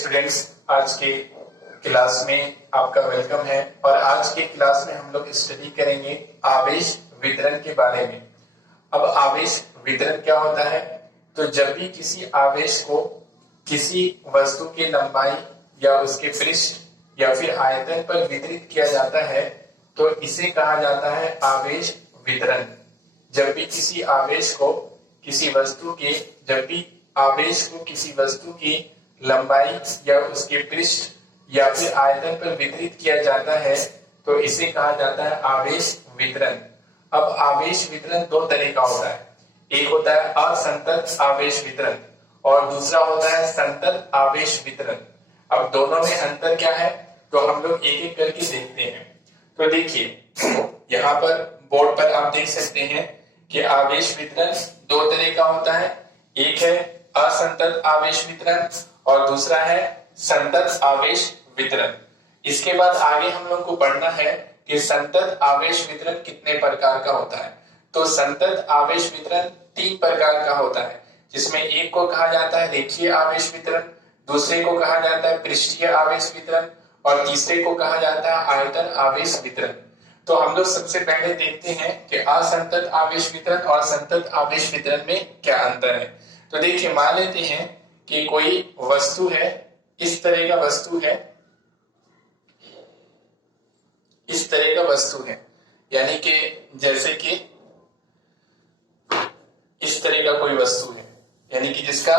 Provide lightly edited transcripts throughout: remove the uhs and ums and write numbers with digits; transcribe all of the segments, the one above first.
Students, आज के class में आपका वेलकम है। और आज के क्लास में हम लोग स्टडी करेंगे आवेश वितरण के बारे में। अब आवेश वितरण क्या होता है? तो जब भी किसी आवेश को किसी वस्तु की लंबाई या उसके पृष्ठ या फिर आयतन पर वितरित किया जाता है तो इसे कहा जाता है आवेश वितरण। जब भी किसी आवेश को किसी वस्तु के किसी वस्तु की लंबाई या उसके पृष्ठ या फिर आयतन पर वितरित किया जाता है तो इसे कहा जाता है आवेश वितरण। अब आवेश वितरण दो तरह का होता है, एक होता है असंतत आवेश वितरण और दूसरा होता है संतत आवेश वितरण। अब दोनों में अंतर क्या है तो हम लोग एक एक करके देखते हैं। तो देखिए यहाँ पर बोर्ड पर आप देख सकते हैं कि आवेश वितरण दो तरह का होता है, एक है असंतत आवेश वितरण और दूसरा है संतत आवेश वितरण। इसके बाद आगे हम लोग को पढ़ना है कि संतत आवेश वितरण कितने प्रकार का होता है। तो संतत आवेश वितरण तीन प्रकार का होता है, जिसमें एक को कहा जाता है रेखीय आवेश वितरण, दूसरे को कहा जाता है पृष्ठीय आवेश वितरण और तीसरे को कहा जाता है आयतन आवेश वितरण। तो हम लोग सबसे पहले देखते हैं कि असंतत आवेश वितरण और संतत आवेश वितरण में क्या अंतर है। तो देखिए, मान लेते हैं कि कोई वस्तु है, इस तरह का वस्तु है, इस तरह का वस्तु है, यानी कि जैसे कि इस तरह का कोई वस्तु है, यानी कि जिसका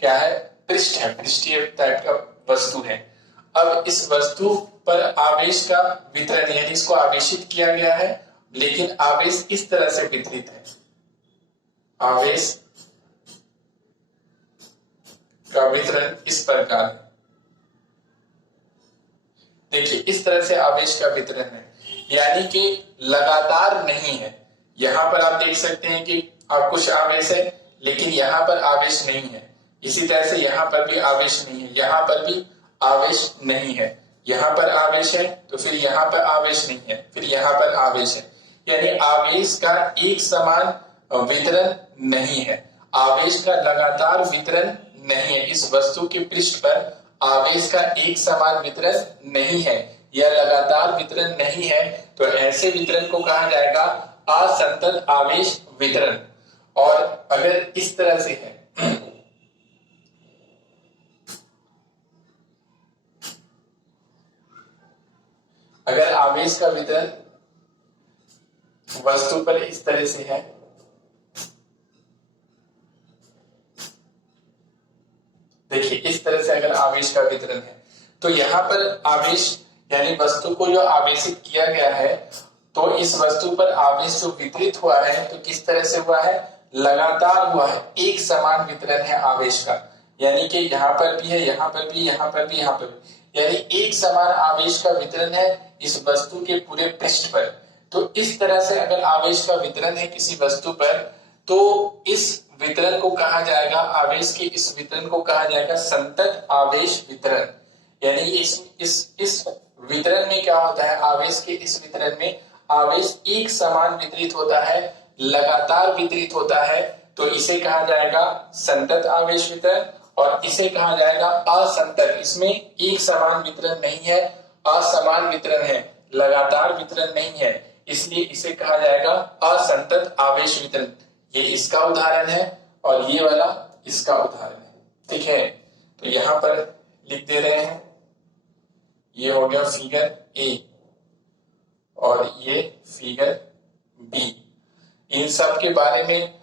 क्या है पृष्ठ है, पृष्ठीय टाइप का वस्तु है। अब इस वस्तु पर आवेश का वितरण यानी इसको आवेशित किया गया है, लेकिन आवेश इस तरह से वितरित है, आवेश का वितरण इस प्रकार। देखिए इस तरह से आवेश का वितरण है, यानी कि लगातार नहीं है। यहां पर आप देख सकते हैं कि कुछ आवेश है लेकिन यहां पर आवेश नहीं है। इसी तरह से यहां पर भी आवेश नहीं है, यहां पर भी आवेश नहीं है, यहां पर आवेश है तो फिर यहां पर आवेश नहीं है, फिर यहां पर आवेश है, यानी आवेश का एक समान वितरण नहीं है, आवेश का लगातार वितरण नहीं है। इस वस्तु के पृष्ठ पर आवेश का एक समान वितरण नहीं है या लगातार वितरण नहीं है, तो ऐसे वितरण को कहा जाएगा असंतत आवेश वितरण। और अगर इस तरह से है, अगर आवेश का वितरण वस्तु पर इस तरह से है, देखिए इस तरह से अगर आवेश का वितरण है तो यहाँ पर आवेश यानी वस्तु को जो आवेशित किया गया है तो इस वस्तु पर आवेश जो वितरित हुआ है तो किस तरह से हुआ है, लगातार हुआ है, एक समान वितरण है आवेश का, यानी कि यहाँ पर भी है, यहाँ पर भी, यहाँ पर भी, यहाँ पर भी, यानी एक समान आवेश का वितरण है इस वस्तु के पूरे पृष्ठ पर। तो इस तरह से अगर आवेश का वितरण है किसी वस्तु पर तो इस वितरण को कहा जाएगा, आवेश के इस वितरण को कहा जाएगा संतत आवेश वितरण। यानी इस वितरण में क्या होता है, आवेश के इस वितरण में आवेश एक समान वितरित होता है, लगातार वितरित होता है, तो इसे कहा जाएगा संतत आवेश वितरण। और इसे कहा जाएगा असंतत, इसमें एक समान वितरण नहीं है, असमान वितरण है, लगातार वितरण नहीं है, इसलिए इसे कहा जाएगा असंतत आवेश वितरण। ये इसका उदाहरण है और ये वाला इसका उदाहरण है, ठीक है। तो यहां पर लिख दे रहे हैं, ये हो गया फिगर ए और ये फिगर बी। इन सब के बारे में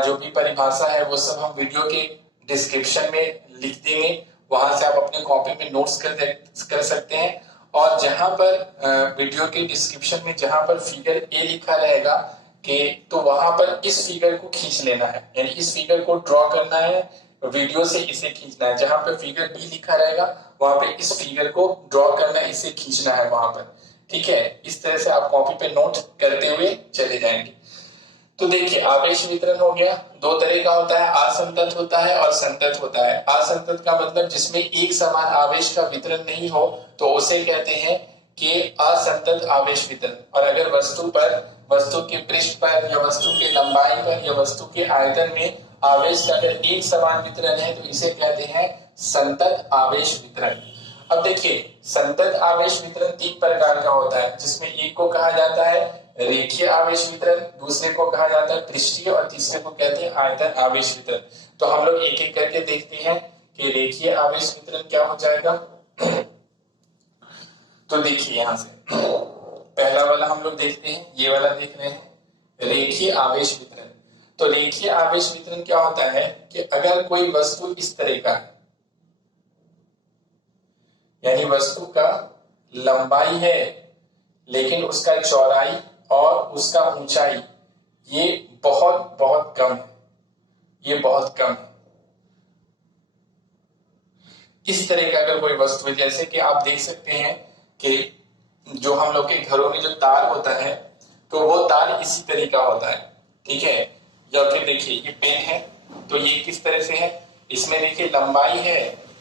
जो भी परिभाषा है वो सब हम वीडियो के डिस्क्रिप्शन में लिख देंगे, वहां से आप अपने कॉपी में नोट्स कर सकते हैं। और जहां पर वीडियो के डिस्क्रिप्शन में जहां पर फिगर ए लिखा रहेगा कि तो वहां पर इस फिगर को खींच लेना है, यानी इस फिगर को ड्रॉ करना है, वीडियो से इसे खींचना है। जहां पर फिगर बी लिखा रहेगा वहां पे इस फिगर को ड्रॉ करना है, इसे खींचना है वहां पर, ठीक है। इस तरह से आप कॉपी पे नोट करते हुए चले जाएंगे। तो देखिए आवेश वितरण हो गया, दो तरह का होता है, असंतत होता है और संतत होता है। असंतत का मतलब जिसमें एक समान आवेश का वितरण नहीं हो तो उसे कहते हैं कि असंतत आवेश वितरण। और अगर वस्तु के पृष्ठ पर या वस्तु के लंबाई पर या वस्तु के आयतन में आवेश का अगर एक समान वितरण है तो इसे कहते हैं संतत आवेश वितरण। अब देखिए संतत आवेश वितरण 3 प्रकार का होता है, जिसमें एक को कहा जाता है रेखीय आवेश वितरण, दूसरे को कहा जाता है पृष्ठीय और तीसरे को कहते हैं आयतन आवेश वितरण। तो हम लोग एक एक करके देखते हैं कि रेखीय आवेश वितरण क्या हो जाएगा। तो देखिए यहां से पहला वाला हम लोग देखते हैं, ये वाला देख रहे हैं रेखीय आवेश वितरण। तो रेखीय आवेश वितरण क्या होता है कि अगर कोई वस्तु इस तरह का है, यानी वस्तु का लंबाई है लेकिन उसका चौड़ाई और उसका ऊंचाई ये बहुत बहुत कम है, ये बहुत कम है। इस तरह का अगर कोई वस्तु है, जैसे कि आप देख सकते हैं कि जो हम लोग के घरों में जो तार होता है तो वो तार इसी तरह का होता है, ठीक है। या फिर देखिए ये पेन है, तो ये किस तरह से है, इसमें देखिए लंबाई है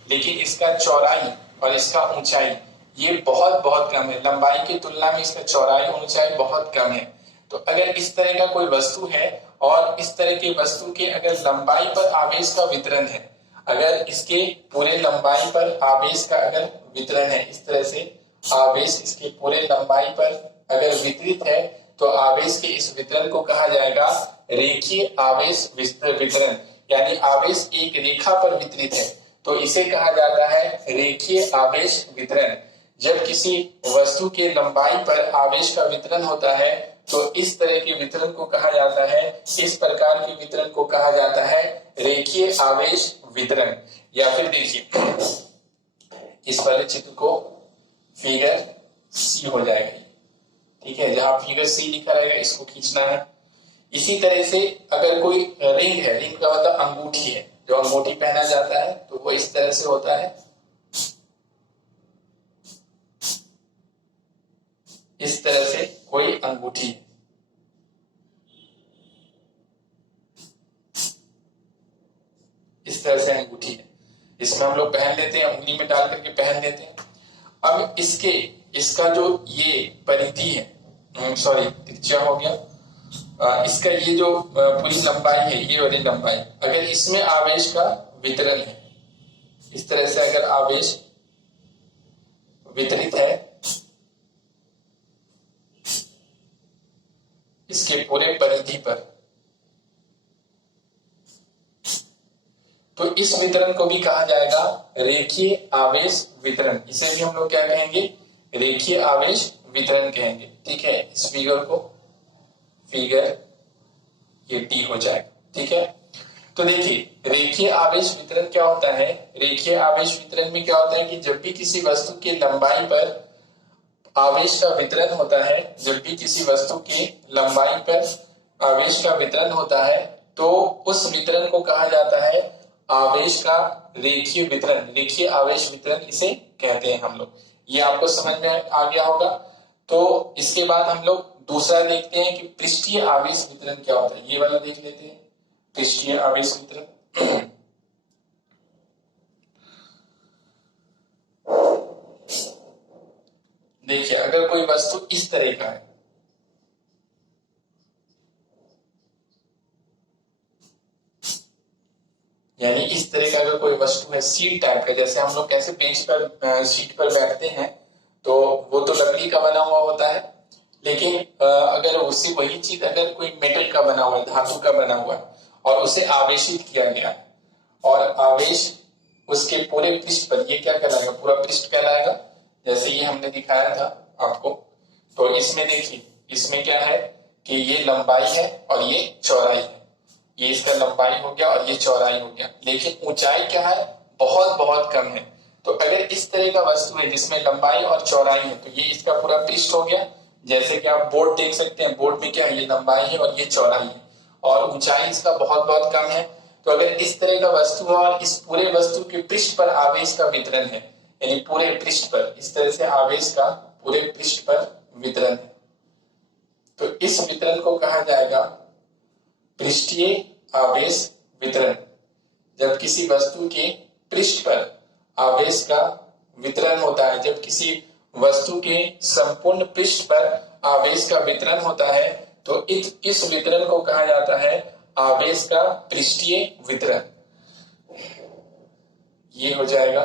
लेकिन इसका चौड़ाई और इसका ऊंचाई ये बहुत बहुत कम है। लंबाई की तुलना में इसका चौड़ाई और ऊंचाई बहुत कम है। तो अगर इस तरह का कोई वस्तु है और इस तरह की वस्तु के अगर लंबाई पर आवेश का वितरण है, अगर इसके पूरे लंबाई पर आवेश का अगर वितरण है, इस तरह से आवेश इसके पूरे लंबाई पर अगर वितरित है, तो आवेश के इस वितरण को कहा जाएगा रेखीय आवेश वितरण। यानी आवेश एक रेखा पर वितरित है तो इसे कहा जाता है रेखीय आवेश वितरण। जब किसी वस्तु के लंबाई पर आवेश का वितरण होता है तो इस तरह के वितरण को कहा जाता है, इस प्रकार के वितरण को कहा जाता है रेखीय आवेश वितरण। या फिर देखिए इस वाले चित्र को फिगर सी हो जाएगा, ठीक है, जहां फिगर सी लिखा रहेगा इसको खींचना है। इसी तरह से अगर कोई रिंग है, रिंग का मतलब अंगूठी है, जो अंगूठी पहना जाता है तो वो इस तरह से होता है, इस तरह से कोई अंगूठी है, इस तरह से अंगूठी है, इसमें हम लोग पहन लेते हैं, उंगली में डाल करके पहन लेते हैं। अब इसका जो ये परिधि है, सॉरी त्रिज्या हो गया, इसका ये जो पूरी लंबाई है, ये वाली लंबाई, अगर इसमें आवेश का वितरण है, इस तरह से अगर आवेश वितरित है इसके पूरे परिधि पर, तो इस वितरण को भी कहा जाएगा रेखीय आवेश वितरण। इसे भी हम लोग क्या कहेंगे, रेखीय आवेश वितरण कहेंगे, ठीक है। इस फिगर को फिगर ये डी हो जाएगा, ठीक है। तो देखिए रेखीय आवेश वितरण क्या होता है, रेखीय आवेश वितरण में क्या होता है कि जब भी किसी वस्तु के लंबाई पर आवेश का वितरण होता है, जब भी किसी वस्तु की लंबाई पर आवेश का वितरण होता है तो उस वितरण को कहा जाता है आवेश का रेखीय वितरण, रेखीय आवेश वितरण इसे कहते हैं हम लोग। ये आपको समझ में आ गया होगा। तो इसके बाद हम लोग दूसरा देखते हैं कि पृष्ठीय आवेश वितरण क्या होता है, ये वाला देख लेते हैं पृष्ठीय आवेश वितरण। देखिए अगर कोई वस्तु इस तरह का है, यानी इस तरह का अगर कोई वस्तु है सीट टाइप का, जैसे हम लोग कैसे बेंच पर सीट पर बैठते हैं तो वो तो लकड़ी का बना हुआ होता है, लेकिन अगर उसी वही चीज अगर कोई मेटल का बना हुआ है, धातु का बना हुआ है और उसे आवेशित किया गया और आवेश उसके पूरे पृष्ठ पर, ये क्या कहलाएगा, पूरा पृष्ठ कहलाएगा, जैसे ये हमने दिखाया था आपको। तो इसमें देखिए इसमें क्या है कि ये लंबाई है और ये चौड़ाई है, ये इसका लंबाई हो गया और ये चौड़ाई हो गया, लेकिन ऊंचाई क्या है, बहुत बहुत कम है। तो अगर इस तरह का वस्तु है जिसमें लंबाई और चौड़ाई है तो ये इसका पूरा पृष्ठ हो गया। जैसे कि आप बोर्ड देख सकते हैं, बोर्ड में क्या है, ये लंबाई है और ये चौड़ाई है और ऊंचाई इसका बहुत बहुत कम है। तो अगर इस तरह का वस्तु है और इस पूरे वस्तु के पृष्ठ पर आवेश का वितरण है, यानी पूरे पृष्ठ पर इस तरह से आवेश का पूरे पृष्ठ पर वितरण है, तो इस वितरण को कहा जाएगा पृष्ठीय आवेश वितरण। जब किसी वस्तु के पृष्ठ पर आवेश का वितरण होता है, जब किसी वस्तु के संपूर्ण पृष्ठ पर आवेश का वितरण होता है तो इस वितरण को कहा जाता है आवेश का पृष्ठीय वितरण। ये हो जाएगा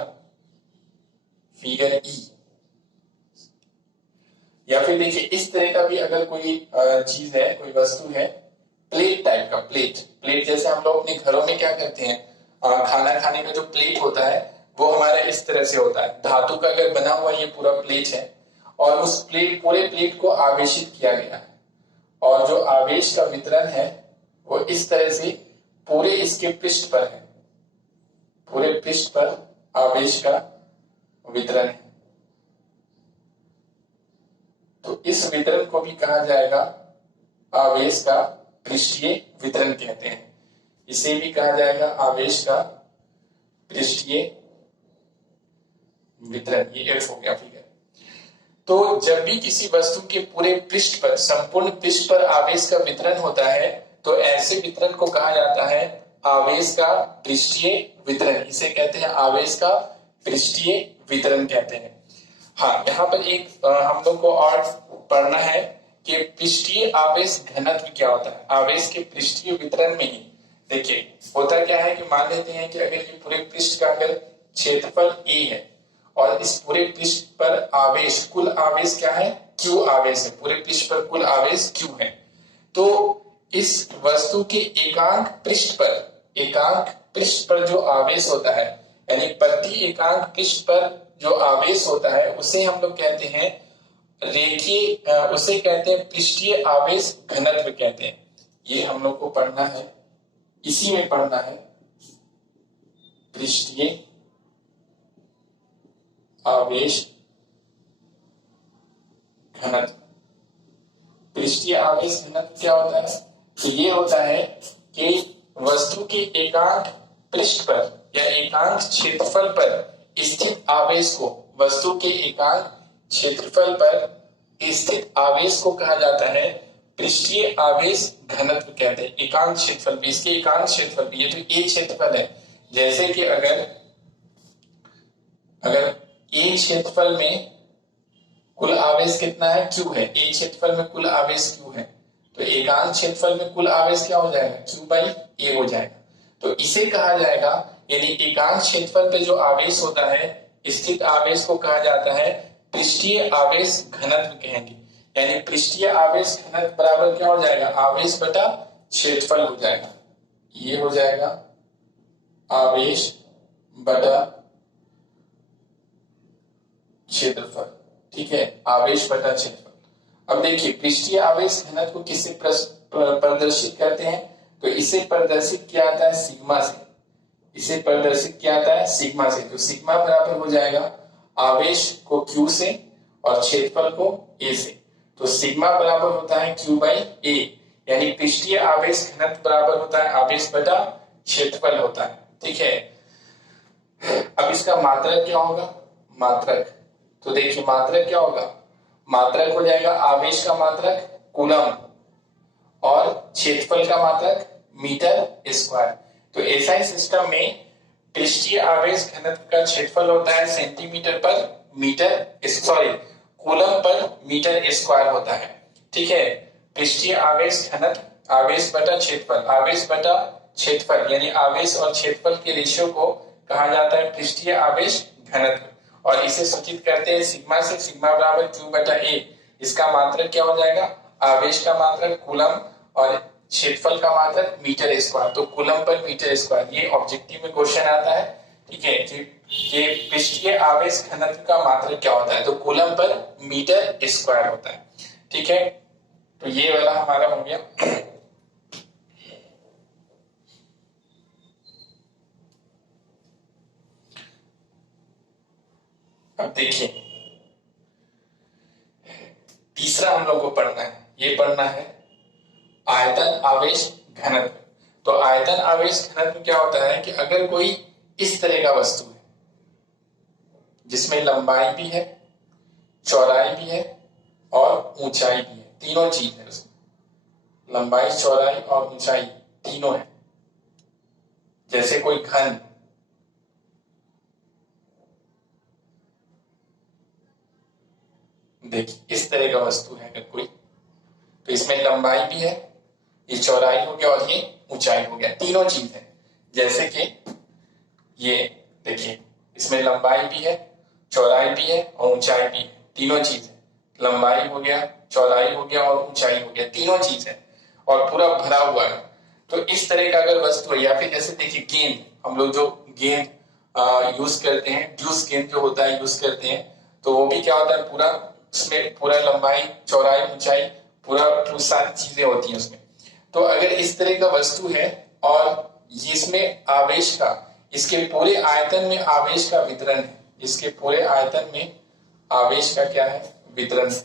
फिगर ई। या फिर देखिए इस तरह का भी अगर कोई चीज है, कोई वस्तु है, प्लेट टाइप का, प्लेट जैसे हम लोग अपने घरों में क्या करते हैं, खाना खाने का जो प्लेट होता है वो हमारा इस तरह से होता है, धातु का अगर बना हुआ ये पूरा प्लेट है और उस पूरे प्लेट को आवेशित किया गया है और जो आवेश का वितरण है वो इस तरह से पूरे इसके पृष्ठ पर है, पूरे पृष्ठ पर आवेश का वितरण है। तो इस वितरण को भी कहा जाएगा आवेश का पृष्ठीय वितरण कहते हैं। इसे भी कहा जाएगा आवेश का पृष्ठीय वितरण। ये एफ हो गया फिगर। तो जब भी किसी वस्तु के पूरे पृष्ठ पर, संपूर्ण पृष्ठ पर आवेश का वितरण होता है तो ऐसे वितरण को कहा जाता है आवेश का पृष्ठीय वितरण। इसे कहते हैं आवेश का पृष्ठीय वितरण कहते हैं। हाँ, यहाँ पर एक हम लोग को और पढ़ना है कि पृष्ठीय आवेश घनत्व क्या होता है। आवेश के पृष्ठीय वितरण में ही देखिए होता क्या है कि मान लेते हैं कि अगर ये पूरे पृष्ठ का अगर क्षेत्रफल a है और इस पूरे पृष्ठ पर आवेश, कुल आवेश क्या है, q आवेश है, पूरे पृष्ठ पर कुल आवेश q है, तो इस वस्तु के एकांक पृष्ठ पर जो आवेश होता है, यानी प्रति एकांक पृष्ठ पर जो आवेश होता है उसे हम लोग कहते हैं रेखीय, उसे कहते हैं पृष्ठीय आवेश घनत्व कहते हैं। ये हम लोग को पढ़ना है, इसी में पढ़ना है पृष्ठीय आवेश घनत्व। पृष्ठीय आवेश घनत्व क्या होता है? तो ये होता है कि वस्तु के एकांक पृष्ठ पर या एकांक क्षेत्रफल पर स्थित आवेश को, वस्तु के एकांक क्षेत्रफल पर स्थित आवेश को कहा जाता है पृष्ठीय आवेश घनत्व कहते हैं। एकांक क्षेत्रफल भी, इसके एकांक क्षेत्रफल भी, ये तो एक क्षेत्रफल है। जैसे कि अगर एक क्षेत्रफल में कुल आवेश कितना है, q है, एक क्षेत्रफल में कुल आवेश q है, तो एकांक क्षेत्रफल में कुल आवेश क्या हो जाएगा, q बाई a हो जाएगा। तो इसे कहा जाएगा, यानी एकांक क्षेत्रफल पे जो आवेश होता है स्थित आवेश को कहा जाता है पृष्ठीय आवेश घनत्व कहेंगे। यानी पृष्ठीय आवेश घनत्व बराबर क्या हो जाएगा, आवेश बटा क्षेत्रफल हो जाएगा। ये हो जाएगा आवेश बटा क्षेत्रफल, ठीक है, आवेश बटा क्षेत्रफल। अब देखिए पृष्ठीय आवेश घनत्व को किससे प्रदर्शित करते हैं, तो इसे प्रदर्शित किया जाता है सिग्मा से, इसे प्रदर्शित किया जाता है सिग्मा से। तो सिग्मा बराबर हो जाएगा आवेश को q से और क्षेत्रफल को a से। तो सिग्मा बराबर होता है q बाई a, यानी पृष्ठीय आवेश घनत्व बराबर होता है आवेश बटा क्षेत्रफल होता है, ठीक है। अब इसका मात्रक क्या होगा, मात्रक, तो देखिए मात्रक क्या होगा, मात्रक हो जाएगा आवेश का मात्रक कूलम और क्षेत्रफल का मात्रक मीटर स्क्वायर। तो एसआई सिस्टम में पृष्ठीय आवेश घनत्व का क्षेत्रफल होता है सेंटीमीटर पर मीटर, सॉरी कूलम पर मीटर स्क्वायर होता है, ठीक है। पृष्ठीय आवेश घनत्व आवेश बटा क्षेत्रफल, आवेश बटा क्षेत्रफल यानी आवेश और क्षेत्रफल के रेशियो को कहा जाता है पृष्ठीय आवेश घनत्व और इसे सूचित करते हैं सिग्मा से। सिग्मा बराबर q बटा a, इसका मात्रक क्या हो जाएगा, आवेश का मात्रक कूलम और क्षेत्रफल का मात्रक मीटर स्क्वायर। तो कूलम पर मीटर स्क्वायर, ये ऑब्जेक्टिव में क्वेश्चन आता है, ठीक है, कि पृष्ठीय आवेश घनत्व का मात्रक क्या होता है, तो कूलम पर मीटर स्क्वायर होता है, ठीक है। तो ये वाला हमारा हो गया। अब देखिए तीसरा हम लोग को पढ़ना है, ये पढ़ना है आयतन आवेश घनत्व। तो आयतन आवेश घनत्व क्या होता है कि अगर कोई इस तरह का वस्तु है जिसमें लंबाई भी है, चौड़ाई भी है और ऊंचाई भी है, तीनों चीज है उसमें, लंबाई चौड़ाई और ऊंचाई तीनों है, जैसे कोई घन, देखिए इस तरह का वस्तु है अगर कोई, तो इसमें लंबाई भी है, ये चौड़ाई हो गया और ये ऊंचाई हो गया, तीनों चीज है। जैसे कि ये देखिए इसमें लंबाई भी है, चौड़ाई भी है और ऊंचाई भी है, तीनों चीज है। लंबाई हो गया, चौड़ाई हो गया और ऊंचाई हो गया, तीनों चीज है और पूरा भरा हुआ है। तो इस तरह का अगर वस्तु है, या फिर जैसे देखिए गेंद, हम लोग जो गेंद यूज करते हैं, जूस गेंद जो होता है यूज करते हैं, तो वो भी क्या होता है, पूरा उसमें पूरा लंबाई चौड़ाई ऊंचाई पूरा सारी चीजें होती हैं उसमें। तो अगर इस तरह का वस्तु है और इसमें आवेश का, इसके पूरे आयतन में आवेश का वितरण है, इसके पूरे आयतन में आवेश का क्या है, वितरण है,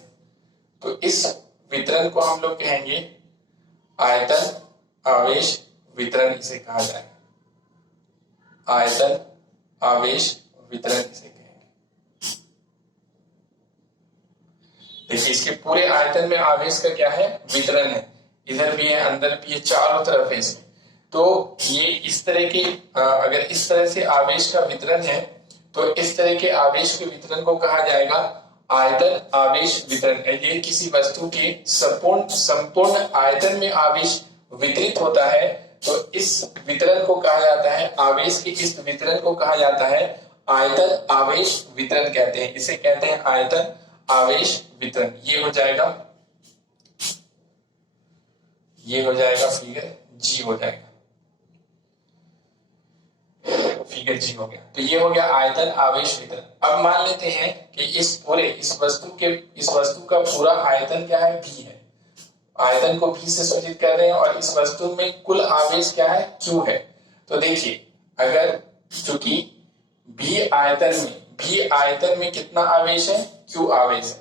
तो इस वितरण को हम लोग कहेंगे आयतन आवेश वितरण, इसे कहा जाए आयतन आवेश वितरण इसे कहेंगे। देखिए इसके पूरे आयतन में आवेश का क्या है, वितरण है, इधर भी है अंदर भी है, चारों तरफ है इसमें। तो ये इस तरह के अगर इस तरह से आवेश का वितरण है तो इस तरह के आवेश के वितरण को कहा जाएगा आयतन आवेश वितरण। ये किसी वस्तु के संपूर्ण आयतन में आवेश वितरित होता है तो इस वितरण को कहा जाता है, आवेश के इस वितरण को कहा जाता है आयतन आवेश वितरण कहते हैं, इसे कहते हैं आयतन आवेश वितरण। ये हो जाएगा फिगर जी हो जाएगा, फिगर जी हो गया। तो ये हो गया आयतन आवेश वितरण। अब मान लेते हैं कि इस वस्तु का पूरा आयतन क्या है, भी है, आयतन को भी से सूचित कर रहे हैं और इस वस्तु में कुल आवेश क्या है, क्यू है। तो देखिए अगर चूंकि भी आयतन में कितना आवेश है, क्यू आवेश है,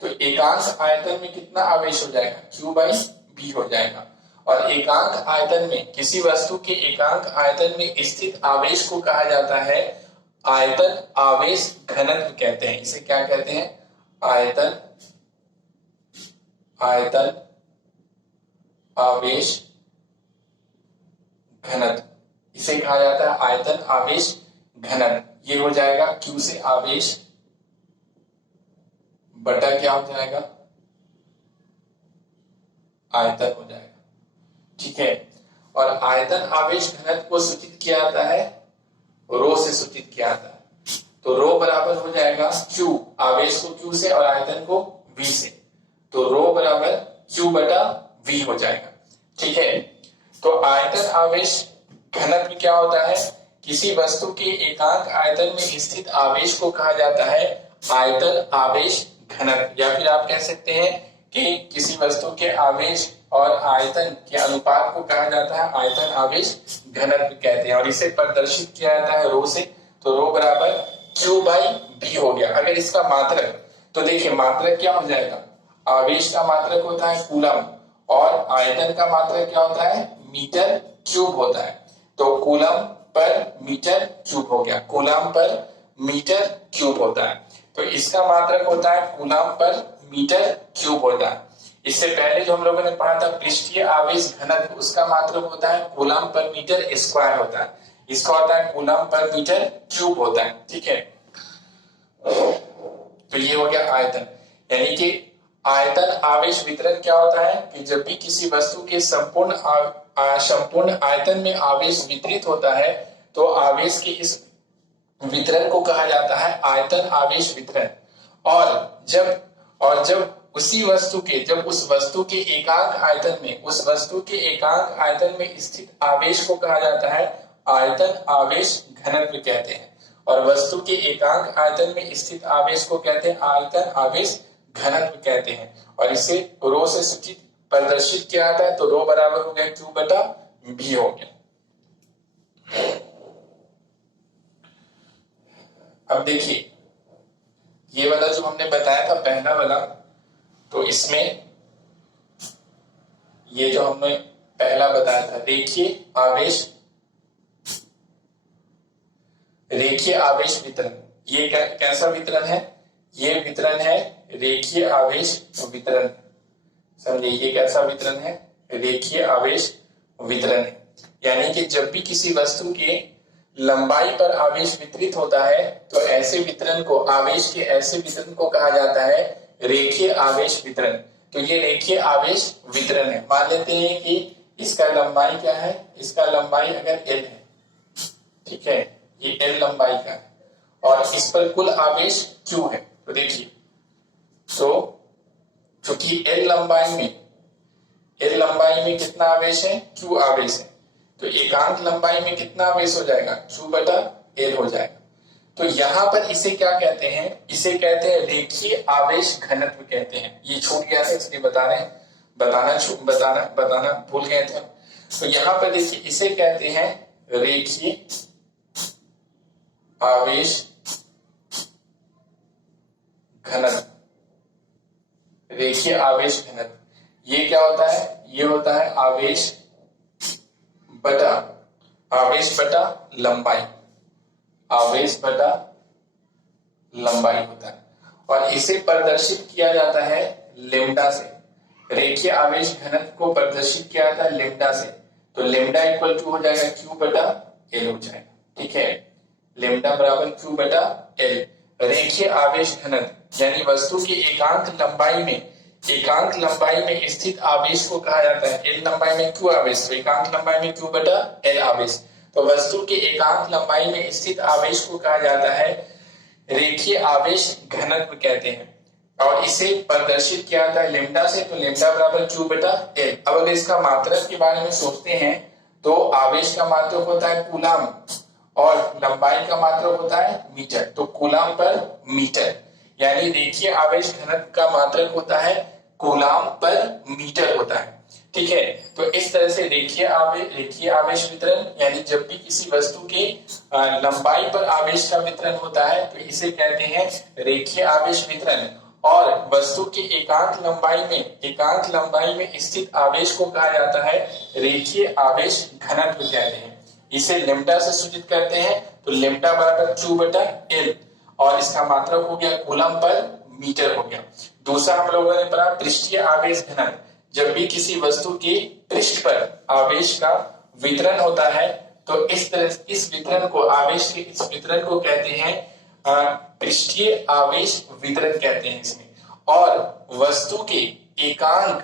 तो एकांक आयतन में कितना आवेश हो जाएगा, क्यू बाई बी हो जाएगा। और एकांक आयतन में, किसी वस्तु के एकांक आयतन में स्थित आवेश को कहा जाता है आयतन आवेश घनत्व कहते हैं, इसे क्या कहते हैं, आयतन आवेश घनत्व, इसे कहा जाता है आयतन आवेश घनत्व। ये हो जाएगा क्यू से आवेश बटा क्या हो जाएगा, आयतन हो जाएगा, ठीक है। और आयतन आवेश घनत्व को सूचित किया जाता है रो से सूचित किया जाता है, तो रो बराबर हो जाएगा क्यू, आवेश को क्यू से और आयतन को वी से, तो रो बराबर क्यू बटा वी हो जाएगा, ठीक है। तो आयतन आवेश घनत्व क्या होता है, किसी वस्तु के एकांक आयतन में स्थित आवेश को कहा जाता है आयतन आवेश घनत्व। या फिर आप कह सकते हैं कि किसी वस्तु के आवेश और आयतन के अनुपात को कहा जाता है आयतन आवेश घनत्व कहते हैं, और इसे प्रदर्शित किया जाता है रो से, तो रो बराबर क्यू बाई बी हो गया। अगर इसका मात्रक, तो देखिए मात्रक क्या हो जाएगा, आवेश का मात्रक होता है कूलम और आयतन का मात्रक क्या होता है, मीटर क्यूब होता है, तो कूलम पर मीटर क्यूब हो गया, कूलम पर मीटर क्यूब होता है, तो इसका मात्रक होता है कूलम पर मीटर क्यूब होता है। इससे पहले जो हम लोगों ने पढ़ा था पृष्ठीय आवेश घनत्व, उसका मात्रक होता है कूलम पर मीटर स्क्वायर होता है, इसका होता है कूलम पर मीटर क्यूब होता है, ठीक है। तो ये हो गया आयतन, यानी कि आयतन आवेश वितरण क्या होता है कि जब भी किसी वस्तु के संपूर्ण आयतन में आवेश वितरित होता है तो आवेश के इस वितरण को कहा जाता है आयतन आवेश वितरण। और जब उस वस्तु के एकांक आयतन में स्थित आवेश को कहा जाता है आयतन आवेश घनत्व कहते हैं, और वस्तु के एकांक आयतन में स्थित आवेश को कहते हैं आयतन आवेश घनत्व कहते हैं, और इसे रो से सूचित प्रदर्शित किया जाता है, तो रो बराबर हो गया क्यू बटा बी हो गया। अब देखिए ये वाला जो हमने बताया था पहला वाला, तो इसमें ये जो हमने पहला बताया था रेखीय आवेश वितरण, ये कैसा वितरण है, ये वितरण है रेखीय आवेश वितरण, समझिए ये कैसा वितरण है, रेखीय आवेश वितरण है। यानी कि जब भी किसी वस्तु के लंबाई पर आवेश वितरित होता है तो ऐसे वितरण को, आवेश के ऐसे वितरण को कहा जाता है रेखीय आवेश वितरण। तो ये रेखीय आवेश वितरण है। मान लेते हैं कि इसका लंबाई क्या है, इसका लंबाई अगर L है, ठीक है, ये L लंबाई का है, और इस पर कुल आवेश Q है। तो देखिए, तो चूंकि L लंबाई में कितना आवेश है, Q आवेश है, तो एकांक लंबाई में कितना आवेश हो जाएगा, Q बटा L हो जाएगा। तो यहां पर इसे क्या कहते हैं, इसे कहते हैं रेखीय आवेश घनत्व कहते हैं। ये छूट गया था इसलिए बता रहे हैं, बताना भूल गए थे। तो यहां पर देखिए इसे कहते हैं रेखीय आवेश घनत्व। रेखीय आवेश घनत्व ये क्या होता है, ये होता है आवेश बटा लंबाई, आवेश बटा लंबाई होता है, और इसे प्रदर्शित किया जाता है लेम्डा से। रेखीय आवेश घनत्व को प्रदर्शित किया जाता है लेम्डा से। तो लेम्डा इक्वल टू हो जाएगा Q बटा L हो जाएगा, ठीक है। लेम्डा बराबर Q बटा L। रेखीय आवेश घनत्व यानी वस्तु की एकांक लंबाई में स्थित आवेश को कहा जाता है, L लंबाई में Q आवेश, तो एकांक लंबाई में Q बटा L आवेश। तो वस्तु के एकांक लंबाई में स्थित आवेश को कहा जाता है रेखीय आवेश घनत्व कहते हैं, और इसे प्रदर्शित किया जाता है लेम्डा से। तो लेम्डा बराबर Q बटा L। अब अगर इसका मात्रक के बारे में सोचते हैं तो आवेश का मात्रक होता है कूलाम और लंबाई का मात्रक होता है मीटर। तो कूलाम पर मीटर, यानी रेखीय आवेश घनत्व का मात्रक होता है कूलाम पर मीटर होता है, ठीक है। तो इस तरह से रेखीय आवेश वितरण, यानी जब भी किसी वस्तु के लंबाई पर आवेश का वितरण होता है तो इसे कहते हैं रेखीय आवेश वितरण। और वस्तु के एकांक लंबाई में स्थित आवेश को कहा जाता है रेखीय आवेश घनत्व कहते हैं। इसे लेम्डा से सूचित करते हैं। तो लेम्डा बराबर Q बटा L, और इसका मात्रक हो गया कूलम पर मीटर हो गया। दूसरा हम लोगों ने पढ़ा पृष्ठीय आवेश घनत्व। जब भी किसी वस्तु के पृष्ठ पर आवेश का वितरण होता है तो इस वितरण को कहते हैं पृष्ठीय आवेश वितरण कहते हैं इसमें। और वस्तु के एकांक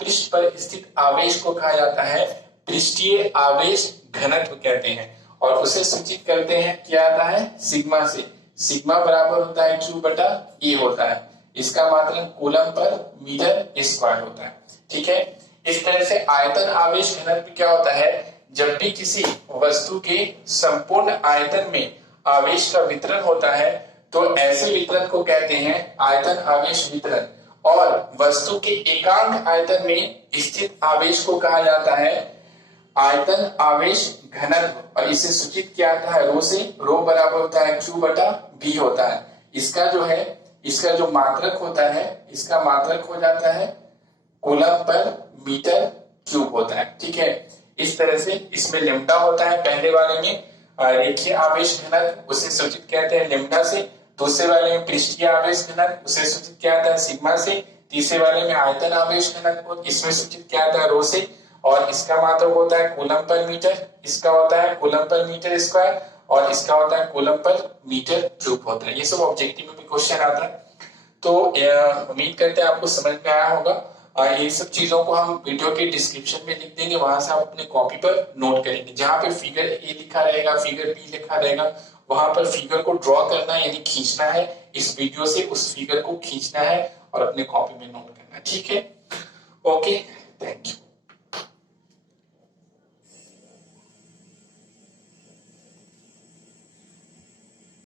पृष्ठ पर स्थित आवेश को कहा जाता है पृष्ठीय आवेश घनत्व कहते हैं, और उसे सूचित करते हैं क्या आता है, सिग्मा से। सिग्मा बराबर होता है Q बटा E होता है, इसका मात्रक कूलम पर मीटर स्क्वायर होता है, ठीक है। इस तरह से आयतन आवेश घनत्व क्या होता है, जब भी किसी वस्तु के संपूर्ण आयतन में आवेश का वितरण होता है तो ऐसे वितरण को कहते हैं आयतन आवेश वितरण। और वस्तु के एकांक आयतन में स्थित आवेश को कहा जाता है आयतन आवेश घनत्व, और इसे सूचित किया जाता है रो से। रो बराबर होता है Q बटा B होता है। इसका जो मात्रक होता है, इसका मात्रक हो जाता है कूलम पर मीटर क्यूब होता है, ठीक है। इस तरह से इसमें लेम्डा होता है पहले वाले में रेखीय आवेश घनत्व, उसे सूचित कहते हैं लेम्डा से। दूसरे वाले में पृष्ठीय आवेश घनत्व, उसे सूचित किया जाता है सिग्मा से। तीसरे वाले में आयतन आवेश घनत्व, इसमें सूचित किया जाता है रो से, और इसका मात्रक होता है कूलम पर मीटर, इसका होता है कूलम पर मीटर स्क्वायर, और इसका होता है कूलम पर मीटर क्यूब होता है। ये सब ऑब्जेक्टिव में भी क्वेश्चन आता है। तो उम्मीद करते हैं आपको समझ में आया होगा। ये सब चीजों को हम वीडियो के डिस्क्रिप्शन में लिख देंगे, वहां से आप अपने कॉपी पर नोट करेंगे। जहां पे फिगर ए लिखा रहेगा, फिगर बी लिखा रहेगा, वहां पर फिगर को ड्रॉ करना है, यानी खींचना है। इस वीडियो से उस फिगर को खींचना है और अपने कॉपी में नोट करना है, ठीक है। Okay, thank you.